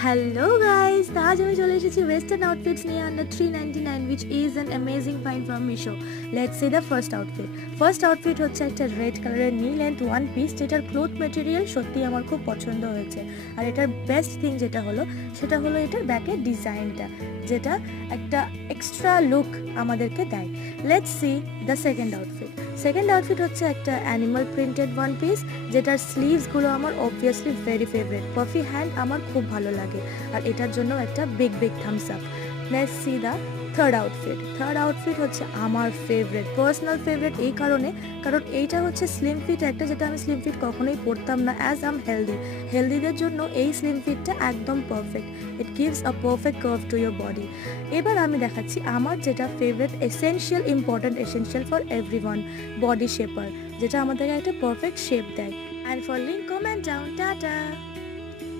Hello guys, तो आज हमें चले एसेছি western outfits নিয়ে under 399 which is an amazing find from Meesho. Let's see the first outfit. First outfit হচ্ছে একটা red কালারের knee length one piece যেটার ক্লথ ম্যাটেরিয়াল সত্যি আমার খুব পছন্দ হয়েছে। আর এটার বেস্ট থিং যেটা হলো সেটা হলো এটার ব্যাকের ডিজাইনটা যেটা একটা এক্সট্রা লুক আমাদেরকে দেয়। Let's see the second outfit. Second outfit হচ্ছে একটা অ্যানিমাল প্রিন্টেড ওয়ান পিস যেটার স্লিভসগুলো আমার obviously very favourite. Puffy hand আমার খুব ভালো লাগে আর এটার জন্য একটা big Thums up. Let's see the third outfit. Third outfit হচ্ছে আমার ফেভারিট, পার্সোনাল ফেভারিট এই কারণ এইটা হচ্ছে স্লিম ফিট একটা, যেটা আমি স্লিম ফিট কখনোই পরতাম না অ্যাজ আম হেলদিদের জন্য এই স্লিম ফিটটা একদম perfect. It gives a perfect curve to your body. এবার আমি দেখাচ্ছি আমার যেটা favourite important essential for everyone, body shaper, যেটা আমাদেরকে একটা পারফেক্ট শেপ দেয়। And for link comment down. Tata.